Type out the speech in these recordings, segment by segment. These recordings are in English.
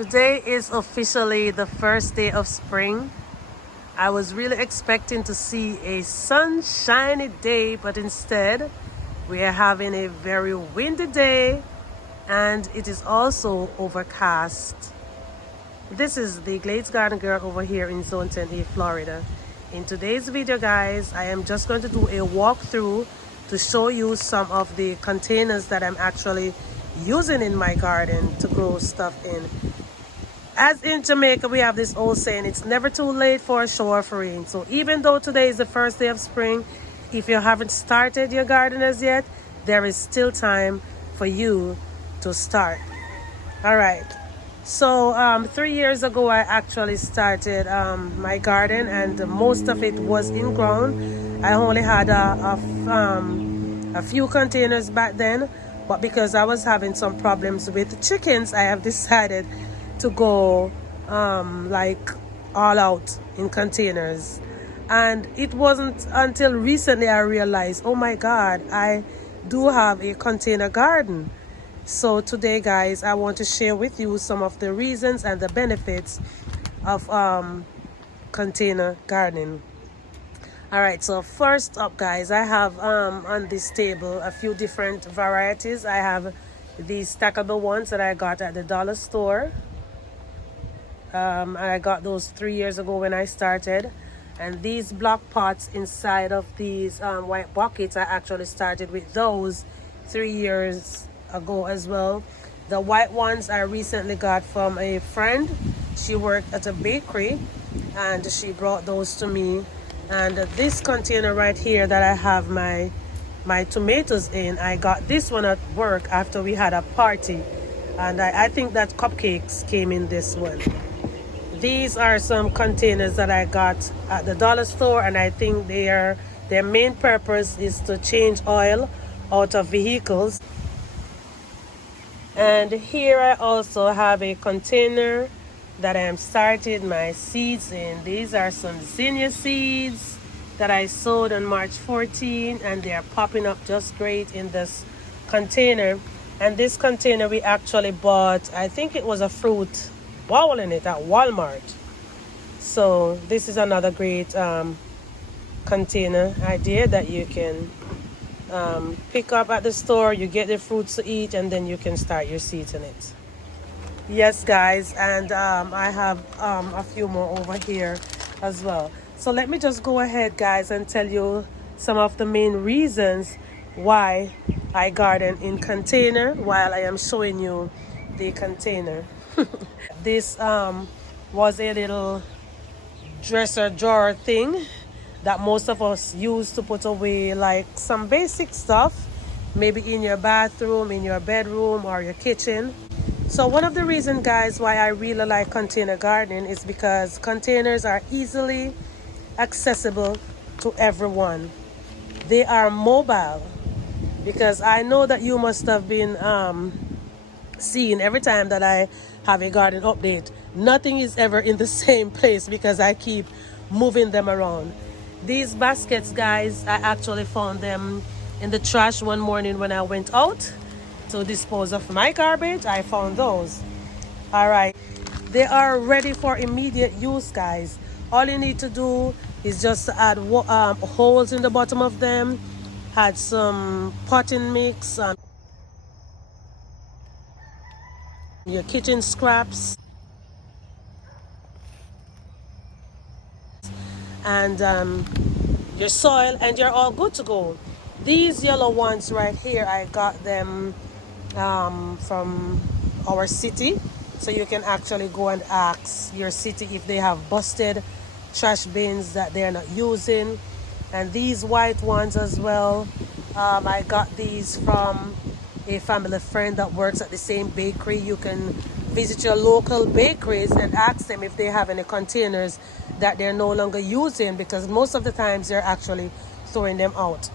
Today is officially the first day of spring. I was really expecting to see a sunshiny day, but instead we are having a very windy day and it is also overcast. This is the Glades Garden Girl over here in Zone 10A, Florida. In today's video, guys, I am just going to do a walkthrough to show you some of the containers that I'm actually using in my garden to grow stuff in. As in Jamaica, we have this old saying, it's never too late for a shower of rain. So even though today is the first day of spring, if you haven't started your garden as yet, there is still time for you to start. All right. So 3 years ago, I actually started my garden, and most of it was in ground. I only had a few containers back then, but because I was having some problems with chickens, I have decided to go like all out in containers. And it wasn't until recently I realized, oh my God, I do have a container garden. So today, guys, I want to share with you some of the reasons and the benefits of container gardening. All right, so first up, guys, I have on this table a few different varieties. I have these stackable ones that I got at the dollar store. I got those 3 years ago when I started. And these block pots inside of these white buckets, I actually started with those 3 years ago as well. The white ones I recently got from a friend. She worked at a bakery and she brought those to me. And this container right here that I have my tomatoes in, I got this one at work after we had a party. And I think that cupcakes came in this one. These are some containers that I got at the dollar store, and I think their main purpose is to change oil out of vehicles. And here I also have a container that I am starting my seeds in. These are some zinnia seeds that I sowed on March 14, and they are popping up just great in this container. And this container we actually bought, I think it was a fruit bowl in it at Walmart. So this is another great container idea that you can pick up at the store. You get the fruits to eat, and then you can start your seeds in it. Yes, guys, and I have a few more over here as well. So let me just go ahead, guys, and tell you some of the main reasons why I garden in container while I am showing you the container. This was a little dresser drawer thing that most of us use to put away like some basic stuff, maybe in your bathroom, in your bedroom, or your kitchen. So one of the reasons, guys, why I really like container gardening is because containers are easily accessible to everyone. They are mobile, because I know that you must have been seeing every time that I have a garden update, nothing is ever in the same place because I keep moving them around. These baskets, guys, I actually found them in the trash one morning when I went out to dispose of my garbage. I found those. All right, they are ready for immediate use, guys. All you need to do is just add holes in the bottom of them, add some potting mix, your kitchen scraps, and your soil, and you're all good to go. These yellow ones right here, I got them from our city, so you can actually go and ask your city if they have busted trash bins that they're not using. And these white ones as well, I got these from a family friend that works at the same bakery. You can visit your local bakeries and ask them if they have any containers that they're no longer using, because most of the times they're actually throwing them out.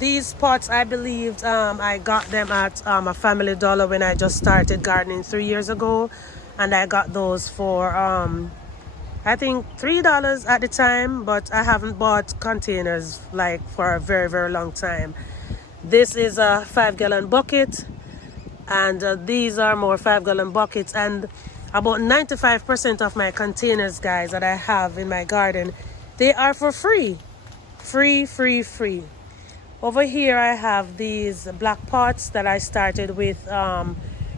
These pots, I believed I got them at a Family Dollar when I just started gardening 3 years ago, and I got those for I think $3 at the time, but I haven't bought containers like for a very, very long time. This is a 5-gallon bucket, and these are more 5-gallon buckets. And About 95% of my containers, guys, that I have in my garden, they are for free. Free. Over here I have these black pots that I started with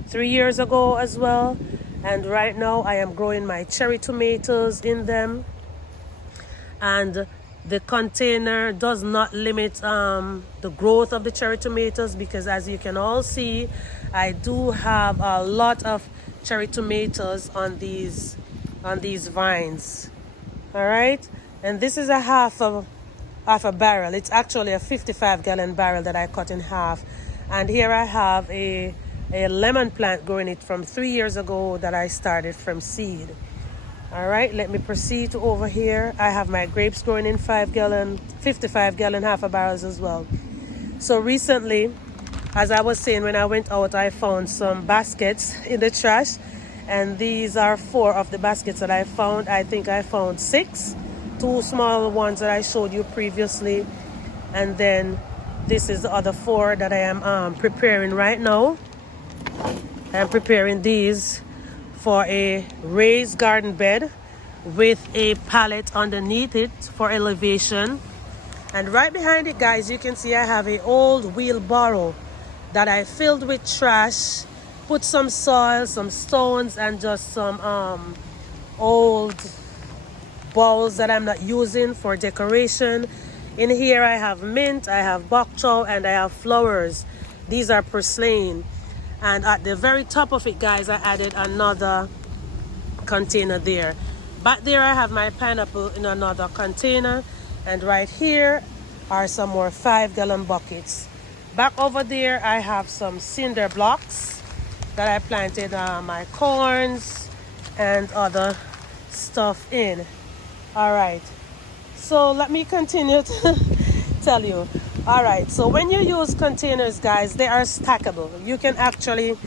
3 years ago as well. And right now I am growing my cherry tomatoes in them. And the container does not limit the growth of the cherry tomatoes, because as you can all see, I do have a lot of cherry tomatoes on these vines. All right, and this is a half a barrel. It's actually a 55-gallon barrel that I cut in half. And here I have a lemon plant growing it from 3 years ago that I started from seed. All right, let me proceed to over here. I have my grapes growing in 55-gallon half a barrels as well. So recently, as I was saying, when I went out, I found some baskets in the trash, and these are 4 of the baskets that I found. I think I found 6, 2 small ones that I showed you previously, and then this is the other 4 that I am preparing right now. I'm preparing these for a raised garden bed with a pallet underneath it for elevation. And right behind it, guys, you can see I have an old wheelbarrow that I filled with trash, put some soil, some stones, and just some old bowls that I'm not using for decoration. In here I have mint, I have bok chow, and I have flowers. These are purslane. And at the very top of it, guys, I added another container there. Back there I have my pineapple in another container, and right here are some more 5-gallon buckets. Back over there I have some cinder blocks that I planted my corns and other stuff in. All right, so let me continue to tell you. All right, so when you use containers, guys, they are stackable. You can actually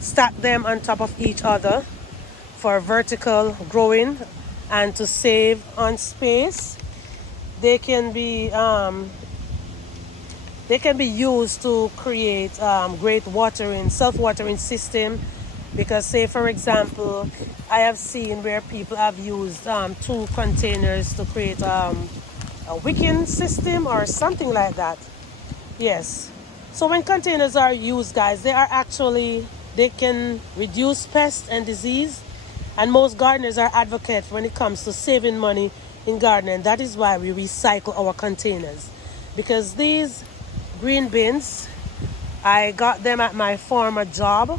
stack them on top of each other for vertical growing and to save on space. They can be used to create great self-watering system, because say for example, I have seen where people have used 2 containers to create a wicking system or something like that. Yes, so when containers are used, guys, they can reduce pests and disease, and most gardeners are advocates when it comes to saving money in gardening. That is why we recycle our containers, because these green bins, I got them at my former job,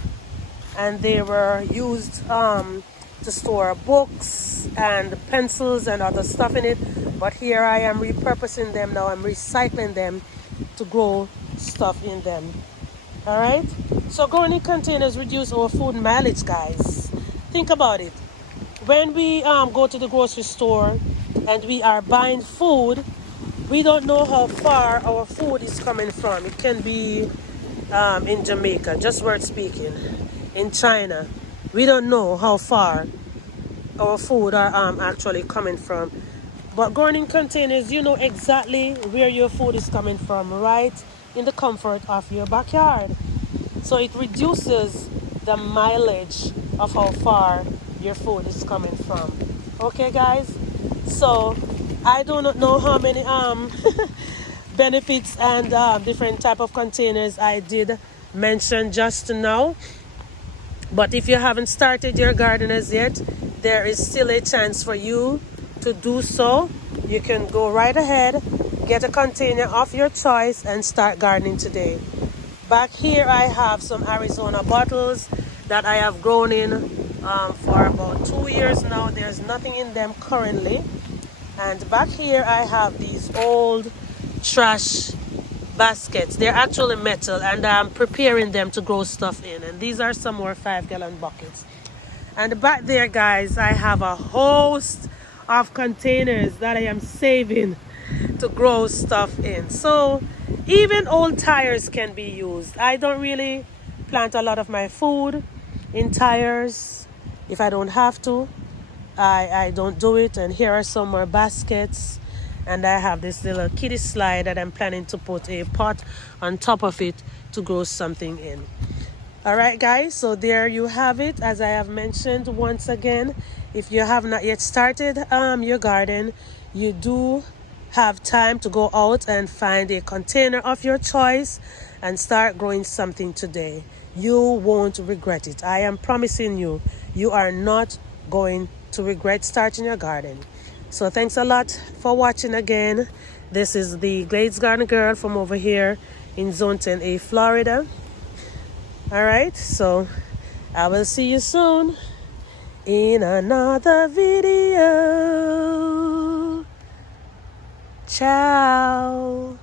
and they were used to store books and pencils and other stuff in it. But here I am repurposing them now. I'm recycling them to grow stuff in them. All right, so growing in containers reduce our food mileage, guys. Think about it. When we go to the grocery store and we are buying food, we don't know how far our food is coming from. It can be in Jamaica, just word speaking, in China. We don't know how far our food are actually coming from. But growing in containers, you know exactly where your food is coming from, right in the comfort of your backyard. So it reduces the mileage of how far your food is coming from. Okay, guys? So I do not know how many benefits and different type of containers I did mention just now. But if you haven't started your garden as yet, there is still a chance for you to do so. You can go right ahead, get a container of your choice, and start gardening today. Back here I have some Arizona bottles that I have grown in for about 2 years now. There's nothing in them currently. And back here I have these old trash baskets. They're actually metal, and I'm preparing them to grow stuff in. And these are some more 5-gallon buckets. And back there, guys, I have a host of containers that I am saving to grow stuff in. So even old tires can be used. I don't really plant a lot of my food in tires. If I don't have to, I don't do it. And here are some more baskets, and I have this little kiddie slide that I'm planning to put a pot on top of it to grow something in. All right, guys, so there you have it. As I have mentioned once again, if you have not yet started your garden, you do have time to go out and find a container of your choice and start growing something today. You won't regret it. I am promising you, you are not going to regret starting your garden. So thanks a lot for watching again. This is the Glades Garden Girl from over here in Zone 10A, Florida. All right, so I will see you soon in another video. Ciao.